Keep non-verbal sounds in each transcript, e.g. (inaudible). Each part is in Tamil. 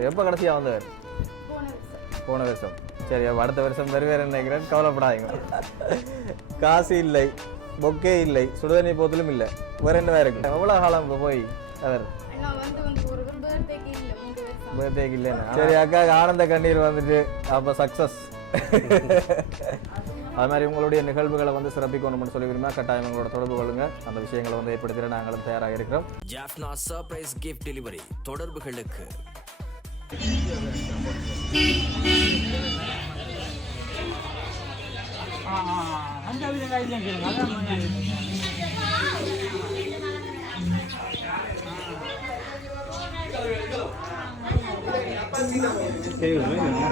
சரி எப்போ கடைசியாக வந்தவர் போன வருஷம். போன வருஷம். சரி அடுத்த வருஷம் வருவேன் நினைக்கிறேன் கவலைப்படாதீங்க. காசு இல்லை பொக்கே இல்லை சுடுதண்ணி போத்தலும் இல்லை. வேற என்ன இருக்கு? எவ்வளோ காலம் இப்போ போய் அவர் அண்ணா வந்து வந்து ஒரு பர்த்டேக்கு இல்லை மூன்று வருஷம் பர்த்டேக்கு இல்லைன்னு சரி அக்கா ஆனந்த கண்ணீர் வந்துட்டு அப்போ சக்ஸஸ் அது மாதிரி உங்களுடைய நிகழ்வுகளை வந்து சிறப்பிக்கணும்னு சொல்லி விரும்பினா கட்டாயம் எங்களோட தொடர்பு கொள்ளுங்க. அந்த விஷயங்களை வந்து ஏற்படுத்திட நாங்களும் தயாராக இருக்கிறோம். ஜாஃப்னா சர்ப்ரைஸ் கிஃப்ட் டெலிவரி தொடர்புகளுக்கு. 아, 한자비가 있는 길 가다 보니 제일 어려워.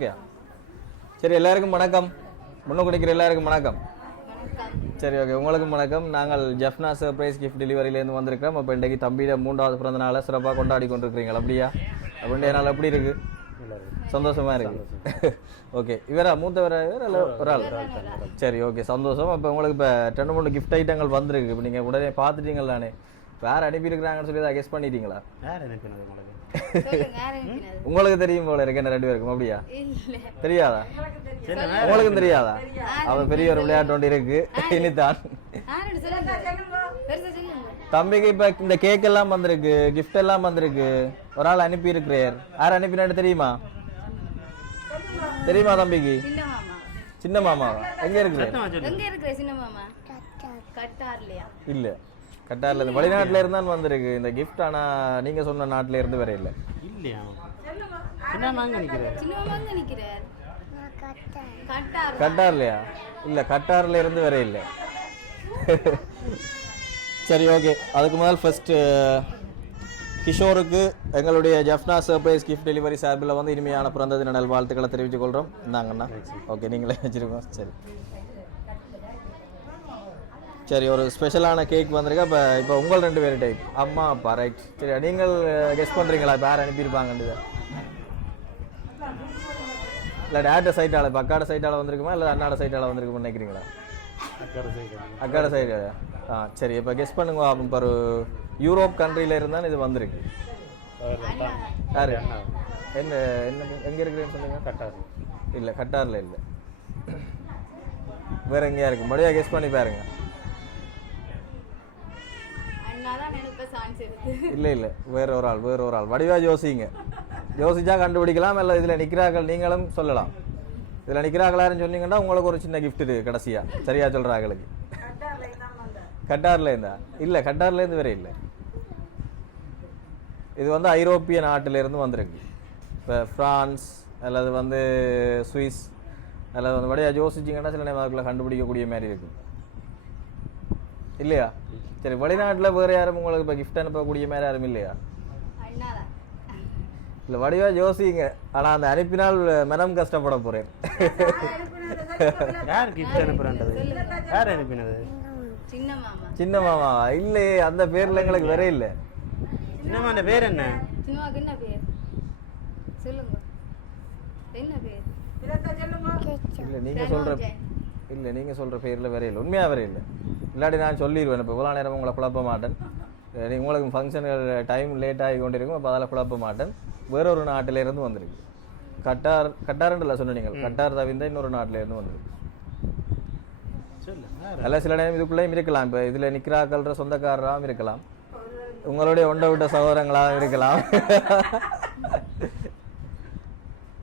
ஓகே சரி எல்லாருக்கும் வணக்கம். முன்ன குடிக்கிற எல்லாருக்கும் வணக்கம். சரி ஓகே உங்களுக்கும் வணக்கம். நாங்கள் ஜெஃப்னா சர்ப்ரைஸ் கிஃப்ட் டெலிவரியிலேருந்து வந்திருக்கோம் அப்போ இன்றைக்கு தம்பியோட மூன்றாவது பிறந்த நாளை சிறப்பாக கொண்டாடி கொண்டிருக்கிறீங்களா அப்படியா? அப்படின்ற நாள் எப்படி இருக்கு? சந்தோஷமா இருக்கு. ஓகே இவரா? மூத்தவரா? ஒரு ஆள். சரி ஓகே சந்தோஷம். அப்போ உங்களுக்கு இப்போ ரெண்டு மூணு கிஃப்ட் ஐட்டங்கள் வந்திருக்கு. இப்போ நீங்கள் உடனே பார்த்துட்டீங்களா தானே வேறு அனுப்பியிருக்கிறாங்கன்னு சொல்லி அதை கெஸ் பண்ணிட்டீங்களா? அனுப்பினது உங்களுக்கு. சொல்லுங்க யார் அனுப்பினது. உங்களுக்கு தெரியும் போல இருக்கு என்ன ரெண்டு பேருக்கும் அப்படியா? இல்லை. தெரியாதா? உங்களுக்கும் தெரியாதா? அவன் பெரிய ஒரு விளையாட்டு ஒன்று இருக்கு. இனிதான். தம்பிக்கு இப்ப இந்த கேக் எல்லாம் வந்திருக்கு கிஃப்ட் எல்லாம் வந்திருக்கு. ஒரு ஆள் அனுப்பி இருக்கிறார் யார் அனுப்பினான்னு தெரியுமா? தெரியுமா தம்பிக்கு? சின்ன மாமா. மாமாவா? எங்க இருக்கு எங்க இருக்கிற சின்ன மாமா? கட்டார்லையா? இல்ல. கட்டார்ல இருந்து. வெளிநாட்டுல இருந்தான் வந்திருக்கு. இந்த கிஃப்ட் ஆனா நீங்க சொன்ன நாட்டுல இருந்து வர இல்ல. இல்லையா? கட்டார்லையா? இல்ல கட்டார்ல இருந்து வர இல்ல. சரி ஓகே. அதுக்கு முதல் ஃபர்ஸ்ட் கிஷோருக்கு எங்களுடைய ஜஃப்னா சர்ப்ரைஸ் கிஃப்ட் டெலிவரி சார்பில் வந்து இனிமையான பிறந்த தின நல் வாழ்த்துக்களை தெரிவித்துக் கொள்கிறோம் இந்தாங்கண்ணா ஓகே நீங்களே வச்சுருக்கோம். சரி. சரி ஒரு ஸ்பெஷலான கேக் வந்திருக்கு. அப்போ இப்போ உங்கள் ரெண்டு பேரும் டைப் அம்மா அப்பா ரைட் சரி நீங்கள் கெஸ் பண்ணுறீங்களா இப்போ யார் அனுப்பியிருப்பாங்கன்றது? இல்லை டேட்ட சைட்டால் இப்போ அக்காட சைட்டால் வந்திருக்குமா? இல்லை அண்ணாட சைட்டால் வந்திருக்குமா நினைக்கிறீங்களா? அக்காட சைடு ஆ சரி. இப்போ கெஸ் பண்ணுங்க. இப்போ ஒரு யூரோப் கண்ட்ரியில் இருந்தால் இது வந்திருக்கு. யாரு? என்ன என்ன எங்கே இருக்கிறேன்னு சொன்னீங்க கட்டார். இல்லை கட்டாரில் இல்லை. வேற எங்கேயா இருக்கு? மறுபடியும் கெஸ் பண்ணி பாருங்க. இல்லை இல்லை. வேற ஒரு ஆள் வேற ஒரு ஆள். வடிவா யோசிங்க. யோசிச்சா கண்டுபிடிக்கலாம் இல்லை இதில் நிற்கிறார்கள் நீங்களும் சொல்லலாம். இதில் நிற்கிறார்களாருன்னு சொன்னீங்கன்னா உங்களுக்கு ஒரு சின்ன கிஃப்ட் இருக்கு கடைசியா. சரியா சொல்கிறாங்களுக்கு கட்டார்ல இருந்தா? இல்லை கட்டார்ல இருந்து வேற இல்லை. இது வந்து ஐரோப்பிய நாட்டில இருந்து வந்திருக்கு. இப்போ ஃப்ரான்ஸ் அல்லது வந்து சுவிஸ் அல்லது வந்து வழியாக யோசிச்சிங்கன்னா சில நேரத்தில் கண்டுபிடிக்கக்கூடிய மாதிரி இருக்கும். இல்லையா? சரி வெளிநாட்டில் வேறு யாரும் உங்களுக்கு இப்போ கிஃப்ட் அனுப்பக்கூடிய மாதிரி யாரும் இல்லையா? இல்லை வடிவாக யோசிங்க. ஆனால் அந்த அனுப்பினால் மனம் கஷ்டப்பட போகிறேன் யார் கிஃப்ட் அனுப்புறன்றது? யார் அனுப்பினது? சின்ன மாமா. சின்ன மாமா. இல்லையே அந்த பேரில் எங்களுக்கு வேற இல்லை. அந்த பேர் என்ன? சின்னமாக்கு என்ன பேர்? சொல்லுங்க. என்ன பேர்? இல்லை நீங்கள் சொல்கிற இல்லை நீங்கள் சொல்கிற பேரில் வேற இல்லை. உண்மையாக வேற இல்லை. இல்லாட்டி நான் சொல்லிடுவேன் இப்போ இவ்வளோ நேரம் உங்களை குழப்ப மாட்டேன். உங்களுக்கு ஃபங்க்ஷன்கள் டைம் லேட் ஆகி கொண்டிருக்கும் அப்போ அதில் குழப்ப மாட்டேன். வேற ஒரு நாட்டில இருந்து வந்திருக்கு கட்டார் கட்டார்ன்றல சொன்னீங்க கட்டார் தவிர்ந்த இன்னொரு நாட்டில இருந்து வந்திருக்கு அல்ல சில நேரம் இதுக்குள்ளேயும் இருக்கலாம். இப்போ இதில் நிற்கிறாக்கள்ற சொந்தக்காரராகவும் இருக்கலாம். உங்களுடைய ஒண்டை விட்ட சகோதரங்களாகவும் இருக்கலாம்.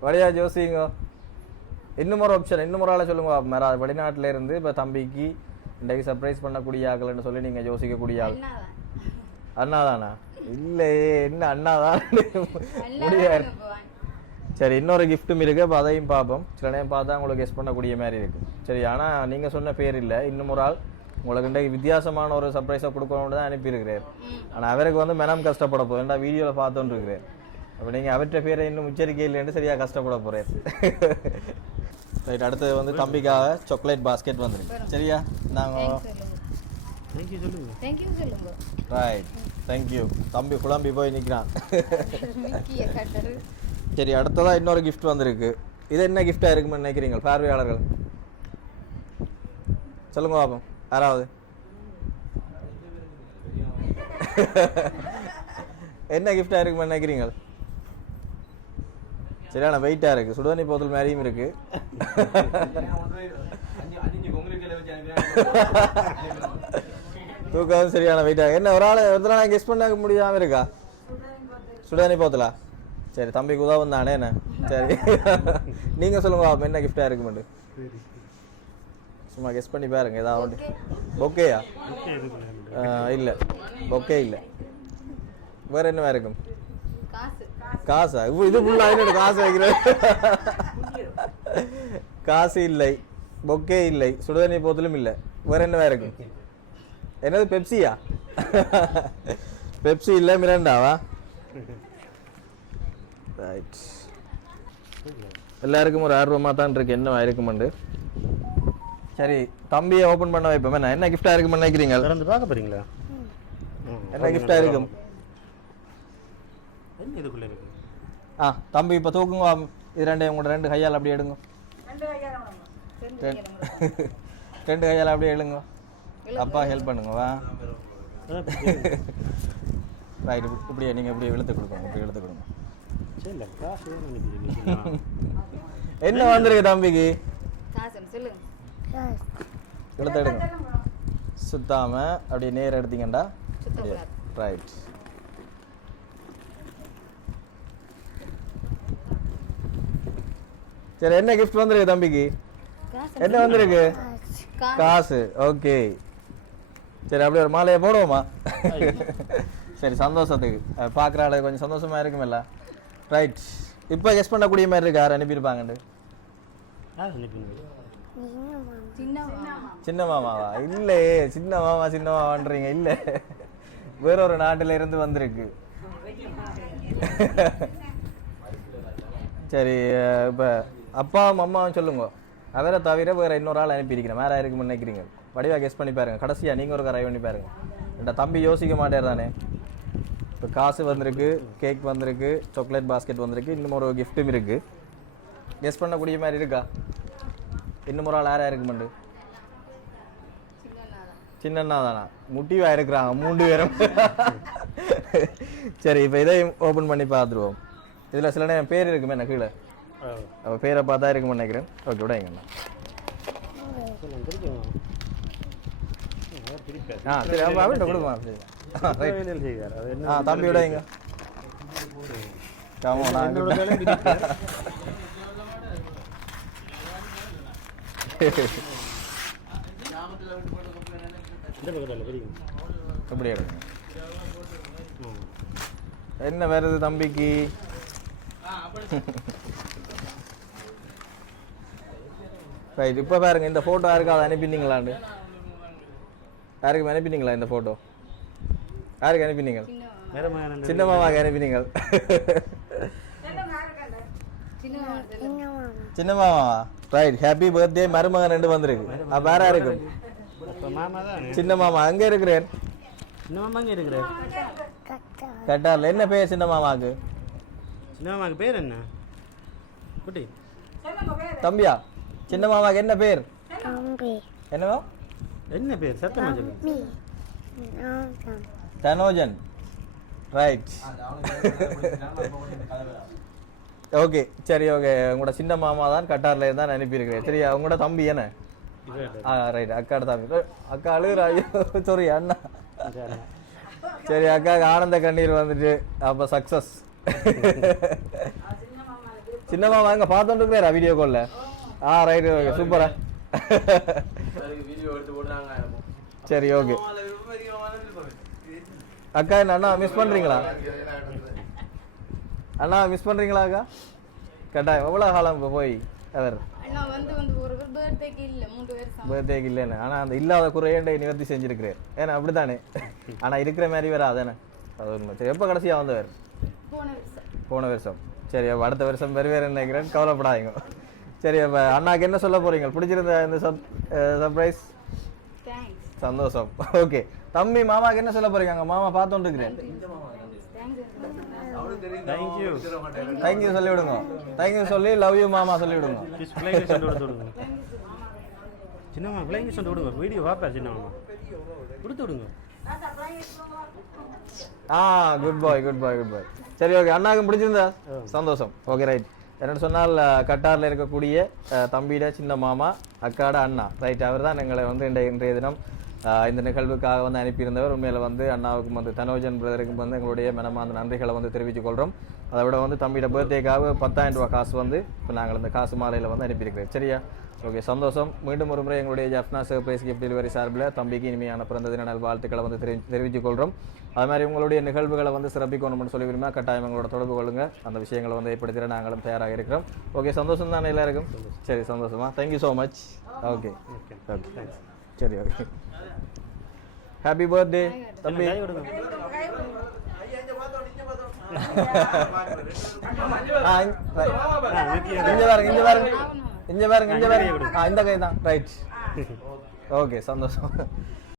வழியா ஜோசிங்க இன்னும் ஒரு ஆப்ஷன் இன்னும் ஒரு ஆளை சொல்லுங்க மேரா வெளிநாட்டில இருந்து இப்போ தம்பிக்கு இன்றைக்கு சர்ப்ரைஸ் பண்ணக்கூடிய ஆக்கலன்னு சொல்லி நீங்க யோசிக்கக்கூடிய ஆள். அண்ணாதானா? இல்லையே என்ன அண்ணாதான்? முடியாது. சரி இன்னொரு கிஃப்ட்டும் இருக்கு அப்போ அதையும் பார்ப்போம். சில நேரம் பார்த்தா உங்களுக்கு கெஸ் பண்ணக்கூடிய மாதிரி இருக்கு. சரி ஆனா நீங்க சொன்ன பேர் இல்லை இன்னும் ஒரு ஆள். உங்களுக்கு இன்றைக்கு வித்தியாசமான ஒரு சர்ப்ரைஸை கொடுக்கணும்னு தான் அனுப்பியிருக்கிறார் ஆனா அவருக்கு வந்து மனம் கஷ்டப்பட போகுது. வீடியோவில் பார்த்துட்டு இருக்கிறேன். அப்போ நீங்கள் அவற்றை பேரை இன்னும் உச்சரிக்கை இல்லைன்னு சரியா கஷ்டப்பட போகிறேன் ரைட் அடுத்தது வந்து தம்பிக்காக சாக்லேட் பாஸ்கெட் வந்துருக்கு சரியா? நாங்கள் தேங்க்யூ சொல்லுங்க. தேங்க்யூ சொல்லுங்க. ரைட் தேங்க்யூ தம்பி குழம்பி போய் நிற்கிறான் மிக்கிய கட்டரு. சரி அடுத்ததா இன்னொரு கிஃப்ட் வந்திருக்கு. இது என்ன கிஃப்டாக இருக்குன்னு நினைக்கிறீங்க பார்வையாளர்கள்? சொல்லுங்க பாப்போம். யாராவது? என்ன கிஃப்டாக இருக்குன்னு நினைக்கிறீங்க? சரியான வெயிட்டாக இருக்கு. சுடுதண்ணி போத்தல் மாதிரியும் இருக்கு. (laughs) தூக்கம் சரியான வெயிட்டாக என்ன ஒரு ஆள் ஒருத்தர நான் கெஸ் பண்ண முடியாம இருக்கா? சுடுதண்ணி போத்தலா? சரி தம்பிக்கு உதவும் தானே என்ன? சரி. (laughs) நீங்க சொல்லுங்க என்ன கிஃப்டாக இருக்குமெண்டு. சும்மா கெஸ் பண்ணி பாருங்க ஏதாவது பொக்கேயா? இல்லை. பொக்கே இல்லை. வேற என்னவா இருக்கும்? காசு. இது ஃபுல்லாக காசு வைக்கிறேன் (laughs) காசு இல்லை. பொக்கே இல்லை. சுடுதண்ணி போத்தலும் இல்லை. வேற என்னவா இருக்கும் என்னது பெப்சியா? பெப்சி இல்லை மிரண்டாவா? ரைட் எல்லாருக்கும் ஒரு ஆர்வமாக தான் இருக்கு. என்ன இருக்குமெண்டு சரி தம்பியை ஓப்பன் பண்ண வைப்போம். என்ன என்ன கிஃப்டாக இருக்குமென்னு நினைக்கிறீங்க? திறந்து பார்க்க போறீங்களா? என்ன கிஃப்டாக இருக்கும்? என்ன இதுக்குள்ள இருக்கு? ஆ தம்பி இப்போ தூக்குங்க. இது ரெண்டு உங்களோட ரெண்டு கையால் அப்படியே எடுங்க. ரெண்டு கையால் அப்படியே எழுங்க. அப்பா ஹெல்ப் பண்ணுங்க வா. ரைட் இப்படியே நீங்கள் இப்படியே இழுத்து கொடுங்க இப்படி இழுத்து கொடுங்க. என்ன வந்திருக்கு தம்பிக்கு? இழுத்து எடுங்க. சுத்தாம அப்படியே நேர் எடுத்தீங்கண்டா? ரைட் சரி என்ன கிஃப்ட் வந்திருக்கு தம்பிக்கு? என்ன வந்திருக்கு? காசு. ஓகே. சரி அப்படியே ஒரு மாலையை போடுவோமா? சரி சந்தோஷத்துக்கு. அது பார்க்குற ஆளு கொஞ்சம் சந்தோஷமா இருக்குமில்ல. ரைட் இப்போ கெஸ் பண்ணக்கூடிய மாதிரி இருக்கு. யார் அனுப்பியிருப்பாங்கண்டு சின்ன மாமா. சின்ன மாமாவா? இல்லையே சின்ன மாமா சின்ன மாமான்றீங்க. இல்லை. வேற ஒரு நாட்டுல இருந்து வந்திருக்கு. சரி இப்ப அப்பாவும் அம்மாவும் சொல்லுங்க. அவரை தவிர வேற இன்னொரு ஆள் அனுப்பியிருக்கிறேன். வேற யாருக்கு நினைக்கிறீங்க வடிவா கெஸ் பண்ணி பாருங்க. கடைசியா நீங்க ஒரு கரை பண்ணி பாருங்க. என் தம்பி யோசிக்க மாட்டேர் தானே இப்போ காசு வந்திருக்கு கேக் வந்திருக்கு சாக்லேட் பாஸ்கெட் வந்திருக்கு இன்னும் ஒரு கிஃப்ட்டும் இருக்கு. கெஸ் பண்ணக்கூடிய மாதிரி இருக்கா? இன்னும் ஒரு ஆள் யாரா இருக்குமெண்டு சின்னண்ணா தானா முட்டிவா இருக்கிறாங்க மூன்று பேரும். சரி இப்போ இதையும் ஓப்பன் பண்ணி பார்த்துருவோம். இதில் சில நேரம் பேர் இருக்குமே என்ன கீழே? அப்போ பேரை பார்த்தா இருக்குமே நினைக்கிறேன். ஓகே விடைங்கண்ணா ஆ சரி அப்போ அவன்கிட்ட கொடுமா சரி ஆ தம்பி விடாங்க என்ன ஆ தம்பி ரைட் இப்போ பாருங்க இந்த ஃபோட்டோ யாருக்கு? அதை அனுப்பினீங்களாண்டு? யாருக்கு அனுப்பினீங்களா இந்த ஃபோட்டோ யாருக்கு அனுப்பினீங்க? சின்ன மாமாக்கு அனுப்பினீங்க. சின்ன மாமா. மாமாவா ரைட் ஹாப்பி பர்த்டே மருமகன் ரெண்டு வந்திருக்கு. அப்ப வேற இருக்கும் சின்ன மாமா அங்க இருக்கிறேன். சின்ன மாமா இங்கே இருக்கிறார். கட்டார்ல என்ன பேர் சின்ன மாமாக்கு சின்ன மாமாக்கு பேர் என்ன? குட்டி. தம்பியா? சின்ன மாமாக்கு என்ன பேர்? என்னவா என்ன பேர்? சத்தமா சொல்லு. தனோஜன். ரைட் ஓகே சரி ஓகே உங்களோட சின்ன மாமா தான் கட்டார்ல இருந்தா அனுப்பியிருக்கிறேன். சரியா உங்களோட தம்பி என்ன? ஆ ரைட் அக்காட தம்பி. அக்கா அழுகுறா. ஐயோ சாரி அண்ணா. சரி அக்காவுக்கு ஆனந்த கண்ணீர் வந்துட்டு அப்ப சக்சஸ் (laughs) சின்ன மாமா அங்க பார்த்துட்டு இருக்கிறாரா வீடியோ கால்ல ஆ ரைட் ஓகே சூப்பரா சரி ஓகே அக்கா என்ன அண்ணா மிஸ் பண்றீங்களா? அண்ணா மிஸ் பண்றீங்களா அக்கா? கட்டாயம். எவ்வளோ காலம் இப்போ போய் அவர் அண்ணா வந்து வந்து ஒரு பர்த்டேக்கு இல்லைன்னு ஆனால் அந்த இல்லாத குறையண்டை நிவர்த்தி செஞ்சிருக்கிறேன் ஏன்னா அப்படித்தானே? ஆனால் இருக்கிற மாதிரி வேற அதானே? அது உண்மை. சரி எப்போ கடைசியாக வந்தவர்? போன வருஷம். சரி அப்போ அடுத்த வருஷம் பெரு வேறு நினைக்கிறேன். கவலைப்படாதீங்க. சரி அப்போ அண்ணாக்கு என்ன சொல்ல போறீங்க? பிடிச்சிருந்த இந்த சப் சர்ப்ரைஸ் சந்தோஷம். ஓகே தம்பி மாமாக்கு என்ன சொல்ல போறீங்க? அங்க மாமா பார்த்துட்டு இருக்கிறேன் தேங்க்யூ தேங்க்யூ சொல்லி விடுங்க தேங்க்யூ சொல்லி லவ் யூ மாமா சொல்லி விடுங்க சின்னம்மா பிள்ளைங்க சொண்டு விடுங்க வீடியோ பார்ப்பேன் சின்னம்மா கொடுத்து விடுங்க. ஆ good bye good bye good bye சரி ஓகே அண்ணாக்கு பிடிச்சிருந்தா? சந்தோஷம். ஓகே ரைட் என்னென்னு சொன்னால் கட்டாரில் இருக்கக்கூடிய தம்பியிட சின்ன மாமா அக்காட அண்ணா. ரைட் அவர் தான் எங்களை வந்து இன்றைய இன்றைய தினம் இந்த நிகழ்வுக்காக வந்து அனுப்பியிருந்தவர். உண்மையில் வந்து அண்ணாவுக்கும் வந்து தனோஜன் பிரதருக்கும் வந்து எங்களுடைய மனமார்ந்த நன்றிகளை வந்து தெரிவித்துக் கொள்கிறோம் அதை விட வந்து தம்பியோட பர்த்டேக்காக பத்தாயிரம் ரூபாய் காசு வந்து இப்போ நாங்கள் இந்த காசு மாலையில் வந்து அனுப்பியிருக்கிறோம். சரியா? ஓகே சந்தோஷம். மீண்டும் ஒரு முறை எங்களுடைய ஜப்னா சர்ப்ரைஸ் கிஃப்ட் டெலிவரி சார்பில் தம்பிக்கு இனிமையான பிறந்த தின வாழ்த்துக்களை வந்து தெரிவி தெரிவித்துக் கொள்கிறோம் அது மாதிரி உங்களுடைய நிகழ்வுகளை வந்து சிறப்பிக்கணும்னு சொல்லி விரும்பினா கட்டாயம் எங்களோட தொடர்பு கொள்ளுங்க. அந்த விஷயங்களை வந்து ஏற்படுத்திட நாங்களும் தயாராக இருக்கிறோம். ஓகே சந்தோஷம் தானே எல்லாருக்கும்? சரி சந்தோஷமா? Thank you so much okay okay சரி ஓகே ஹாப்பி பர்த்டே தம்பி. இங்க- பாருங்க இங்க பாருங்க இங்க பாருங்க. இங்க பாருங்க இந்த கை தான் ரைட் ஓகே சந்தோஷம்.